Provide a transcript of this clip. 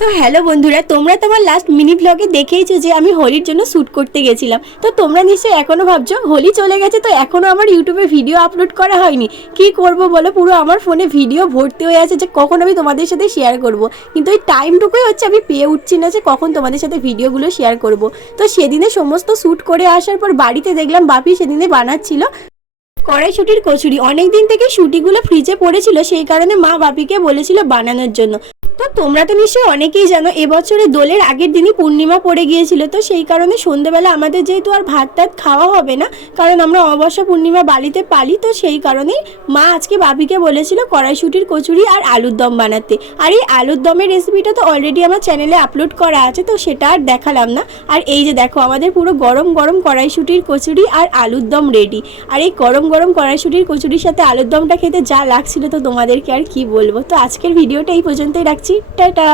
তো হ্যালো বন্ধুরা, তোমরা তোমার লাস্ট মিনি ব্লগে দেখেইছো যে আমি হোলির জন্য শ্যুট করতে গেছিলাম। তো তোমরা নিশ্চয়ই এখনো ভাবছো হোলি চলে গেছে তো এখনো আমার ইউটিউবে ভিডিও আপলোড করা হয়নি, কি করব বলো। পুরো আমার ফোনে ভিডিও ভর্তি হয়ে আছে যে কখন আমি তোমাদের সাথে শেয়ার করব, কিন্তু ওই টাইমটুকুই হচ্ছে আমি পেয়ে উঠছি না যে কখন তোমাদের সাথে ভিডিওগুলো শেয়ার করব। তো সেদিনে সমস্ত শ্যুট করে আসার পর বাড়িতে দেখলাম বাপি সেদিনে বানাচ্ছিল কড়াইশুটির কচুরি। অনেক দিন থেকে শুটিগুলো ফ্রিজে পড়েছিল, সেই কারণে মা বাপিকে বলেছিল বানানোর জন্য। তো তোমরা তো নিশ্চয়ই অনেকেই জানো এবছরে দোলের আগের দিনই পূর্ণিমা পড়ে গিয়েছিল, তো সেই কারণে সন্ধেবেলা আমাদের যেহেতু আর ভাত টাত খাওয়া হবে না, কারণ আমরা অমাবস্যা পূর্ণিমা বাড়িতে পালি, তো সেই কারণেই মা আজকে বাপিকে বলেছিল কড়াইশুটির কচুরি আর আলুর দম বানাতে। আর এই আলুর দমের রেসিপিটা তো অলরেডি আমার চ্যানেলে আপলোড করা আছে, তো সেটা আর দেখালাম না। আর এই যে দেখো আমাদের পুরো গরম গরম কড়াইশুটির কচুরি আর আলুর দম রেডি। আর এই গরম গরম কড়াইশুটির কচুরির সাথে আলুর দমটা খেতে যা লাগছিল তো তোমাদেরকে আর কি বলবো। তো আজকের ভিডিওটা এই পর্যন্তই রাখছি, টাটা।